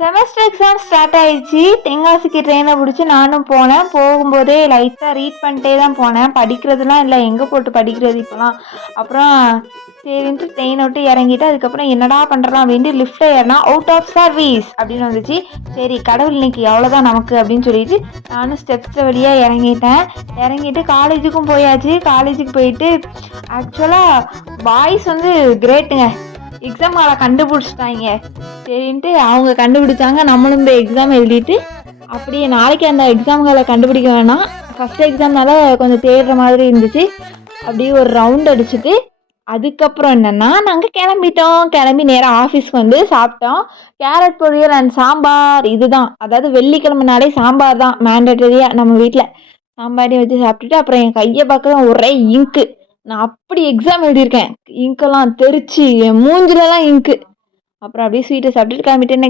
Semester exam start ஆயிடுச்சு. தென்காசிக்கு ட்ரெயினை பிடிச்சி நானும் போனேன். போகும்போதே லைட்டாக ரீட் பண்ணிட்டே தான் போனேன். படிக்கிறதுலாம் இல்லை, எங்கே போட்டு படிக்கிறது இப்போலாம். அப்புறம் சரின்ட்டு ட்ரெயினை விட்டு இறங்கிட்டு அதுக்கப்புறம் என்னடா பண்ணுறலாம் அப்படின்ட்டு லிஃப்ட்டில் ஏறினா அவுட் ஆஃப் சர்வீஸ் அப்படின்னு வந்துச்சு. சரி கடவுள் இன்னைக்கு எவ்வளோதான் நமக்கு அப்படின்னு சொல்லிட்டு நானும் ஸ்டெப்ஸ் வழியாக இறங்கிட்டு காலேஜுக்கும் போயாச்சு. காலேஜுக்கு போயிட்டு ஆக்சுவலாக பாய்ஸ் வந்து கிரேட்டுங்க, எக்ஸாம் ஹாலை கண்டுபிடிச்சிட்டாங்க. சரின்ட்டு அவங்க கண்டுபிடிச்சாங்க, நம்மளும் போய் எக்ஸாம் எழுதிட்டு அப்படியே நாளைக்கு அந்த எக்ஸாம் ஹாலை கண்டுபிடிக்க வேணாம். ஃபஸ்ட் எக்ஸாம்னால கொஞ்சம் தேடுற மாதிரி இருந்துச்சு. அப்படியே ஒரு ரவுண்ட் அடிச்சுட்டு அதுக்கப்புறம் என்னென்னா நாங்கள் கிளம்பி நேராக ஆஃபீஸ்க்கு வந்து சாப்பிட்டோம். கேரட் பொரியல் அண்ட் சாம்பார். இதுதான், அதாவது வெள்ளிக்கிழமைனாலே சாம்பார் தான் மேண்டட்டரியாக நம்ம வீட்டில். சாம்பாரையும் வச்சு சாப்பிட்டுட்டு அப்புறம் என் கையை பார்க்க ஒரே இங்கு. நான் அப்படி எக்ஸாம் எழுதியிருக்கேன், இங்கெல்லாம் தெரிச்சு என் மூஞ்சிலலாம் இங்கு. அப்புறம் அப்படியே ஸ்வீட்டை சாப்பிட்டுட்டு கிளம்பிட்டேன்.